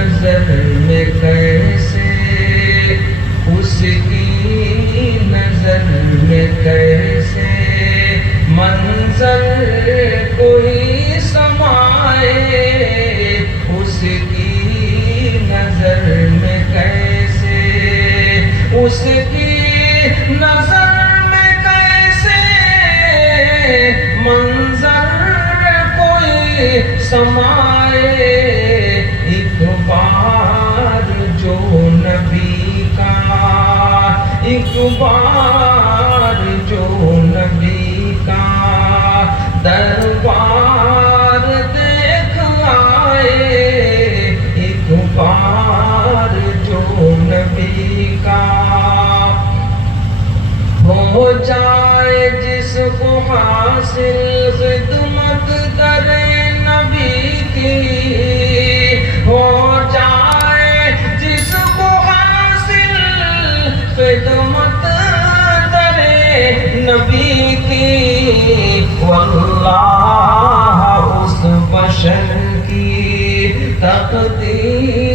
نظر میں کیسے، اس کی نظر میں کیسے منظر کوئی سمائے، اس کی نظر میں کیسے، اس کی نظر میں کیسے منظر کوئی سمائے۔ ایک بار جو نبی کا، ایک بار جو نبی کا دربار دیکھ آئے، ایک بار جو نبی کا ہو جائے جس کو حاصل خدمت در نبی کی، ہو جائے جس کو حاصل خدمت در نبی کی، واللہ اس بشر کی تقدیر